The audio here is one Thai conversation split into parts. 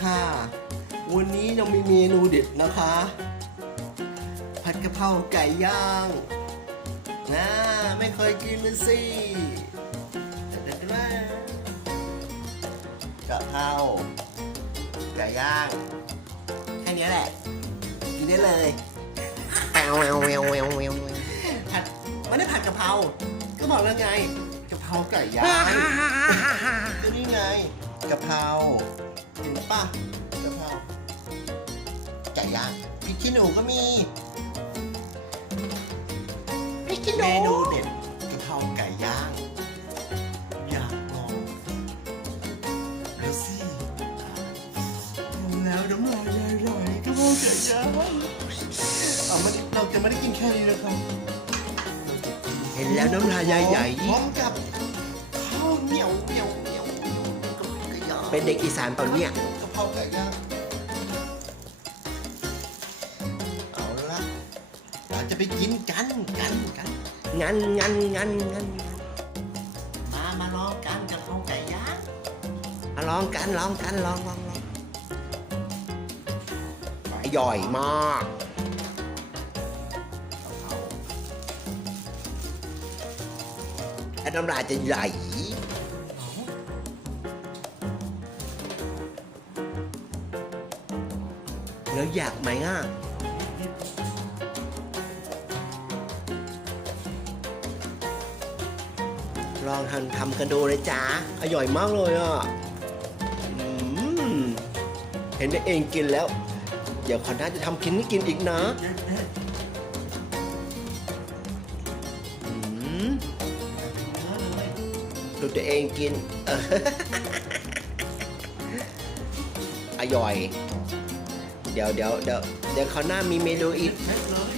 ค่ะ วันนี้เรามีเมนูเด็ดนะคะ ผัดกะเพราไก่ย่างนะไม่เคยกินเลยสิเด็ดๆมากกะเพราไก่ย่างแค่นี้แหละ กินได้เลยแอวแอวแอวแอวแอวผัดไม่ได้ผัดกะเพราก็บอกแล้วไงกะเพราไก่ย่างก็นี่ไงกะเพรา เห็นปะกะเพราไก่ย่างพริกขี้หนูก็มีพริกขี้หนูเมนูเด็ดกะเพราไก่ย่างอยากลองแล้วสิแล้วน้ำลายไหลๆกะเพราไก่ย่างเอาไม่ได้เราจะไม่ได้กินแค่นี้นะครับเห็นแล้วน้ำลายใหญ่พร้อมกับข้าวเหนียวเหนียว เป็นเด็กอีสานตอนเนี้ยกะเพราไก่ย่างเอาละเราจะไปกินกันกันกัน งั้นงั้นงั้นงั้นมามาลองกันกะเพราไก่ย่างมาลองกันลองกันลองลองลองอร่อยมากกะเพราแล้วน้ำลายจะไหล แล้วอยากไหมอะลองทำทำกันดูเลยจ้าอร่อยมากเลยอะเห็นตัวเองกินแล้ว เดี๋ยวขอน่าจะทำกินให้กินอีกนะอืมดูตัวเองกินอออร่อย เดี๋ยวเดี๋ยวเดี๋ยวเดี๋ยวเขาวหน้ามีเมนูอีกเผ็ดเลย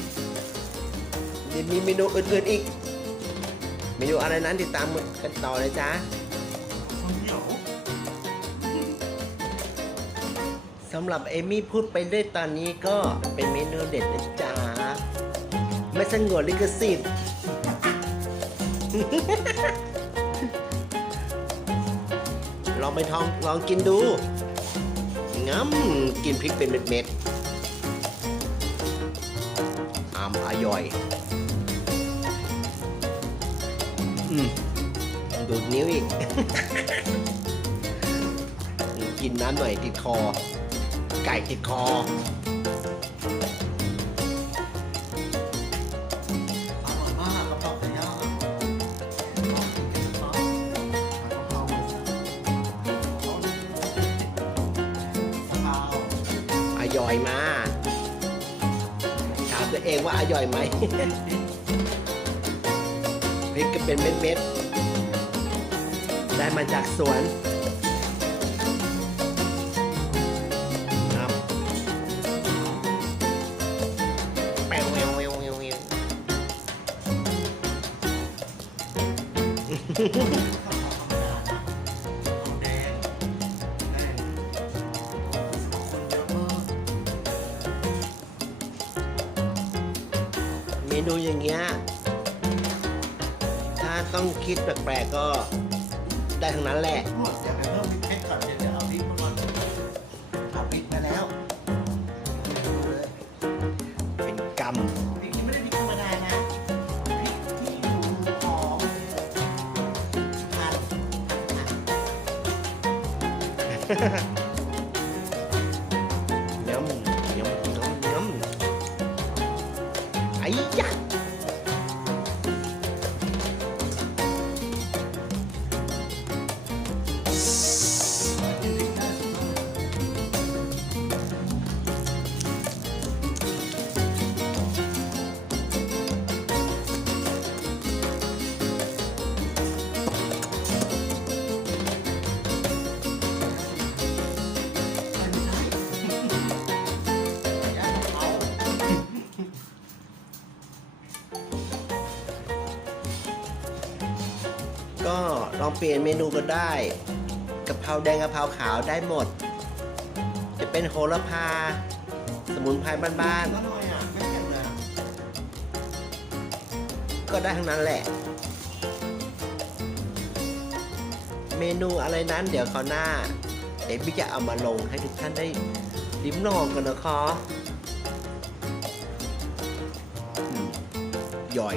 เดี๋ยวมีเมนูอื่นๆอีก เมนูอะไรนั้นติดตามกันต่อเลยจ้าสำหรับเอมี่พูดไปเรื่อยตอนนี้ก็เป็นเมนูเด็ดนะจ๊ะไม่สงวนลิขสิทธิ์ลองไปทองลองกินดู งั้มกินพริกเป็นเม็ดๆอามอร่อย อืมดูดนิ้วอีก กินน้ำหน่อยติดคอ ไก่ติดคอ อยมา ถามตัวเองว่าอร่อยไหมพริกก็เป็นเม็ดๆ ได้มาจากสวน นูอย่างเงี้ย ถ้าต้องคิดแปลกๆก็ได้ทั้งนั้นแหละหมดเดี๋ยวไปเพิ่มพริกเผ็ดก่อนเดี๋ยวเดี๋ยวเอาพริกมาก่อนเอาพริกมาแล้วดูเลยเป็นกรรมพริกนี่ไม่ได้พริกธรรมดานะพริกที่อยู่หอมผัดผัดย องเปลี่ยนเมนูก็ได้กะเพราแดงกะเพราขาวได้หมด จะเป็นโหระพา สมุนไพรบ้านอร่อยอะไม่เผ็ดเลยๆ ก็ได้ทั้งนั้นแหละ เมนูอะไรนั้นเดี๋ยวเขาวหน้าเอ็มมี่จะเอามาลงให้ทุกท่านได้ลิ้มลองกันนะคะอืมย่อย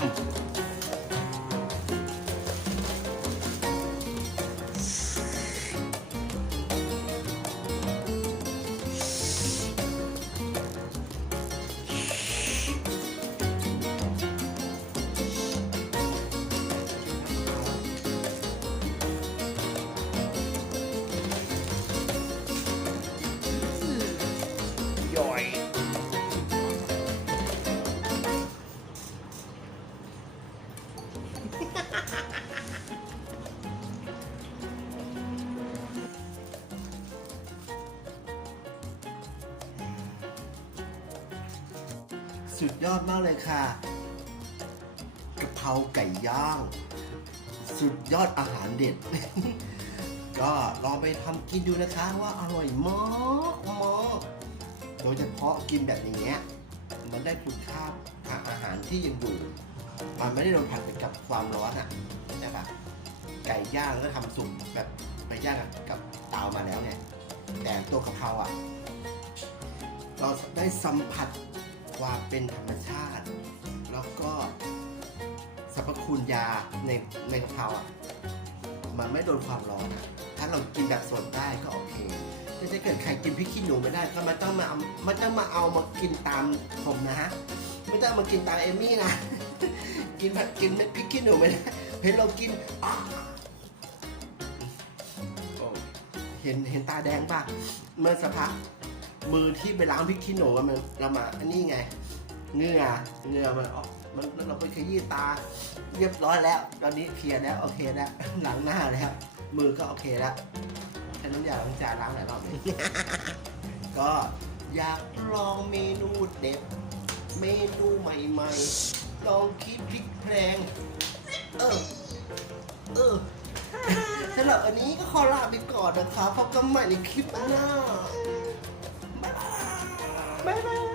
ย่ สุดยอดมากเลยค่ะกะเพราไก่ย่าง สุดยอดอาหารเด็ด ก็ลองไปทำกินดูนะคะว่าอร่อยมากมากโดยเฉพาะกินแบบอย่างเงี้ยมันได้คุณค่าทางอาหารที่ยังอยู่ มันไม่ได้โดนผัดไปกับความร้อนอะใช่ปะไก่ย่างก็ทำสุกแบบไปย่างกับเตามาแล้วเนี่ย แต่ตัวกะเพราอะ เราได้สัมผัส ความเป็นธรรมชาติ แล้วก็สรรพคุณยาในในกะเพราอะมันไม่โดนความร้อนอะถ้าเรากินแบบสดได้ก็โอเคแต่ถ้าเกิดใครกินพริกขี้หนูไม่ได้ก็ไม่ต้องมาเอาไม่ต้องมาเอามากินตามผมนะฮะไม่ต้องมากินตามเอมี่นะ กินผัดกินพริกขี้หนูไม่ได้เห็นเรากินอ้าโอ้เห็นเห็นตาแดงป่ะเมื่อสักพัก มือที่ไปล้างพริกขี้หนูมันเรามา อันนี้ไงเงื่อเงื่อมันออกมันเราไปขยี้ตา เรียบร้อยแล้ว ตอนนี้เคลียร์แล้วโอเคแล้วหลังหน้าแล้ว มือก็โอเคแล้วใช้น้ำยาล้างจานล้างหลายรอบเลยก็อยากลองเมนูเด็ดเมนูใหม่ๆ ลองคิดพริกแพลงเออเออสำหรับอันนี้ก็ขอลาไปก่อนนะคะพบกันใหม่ในคลิปหน้า บ๊ายบาย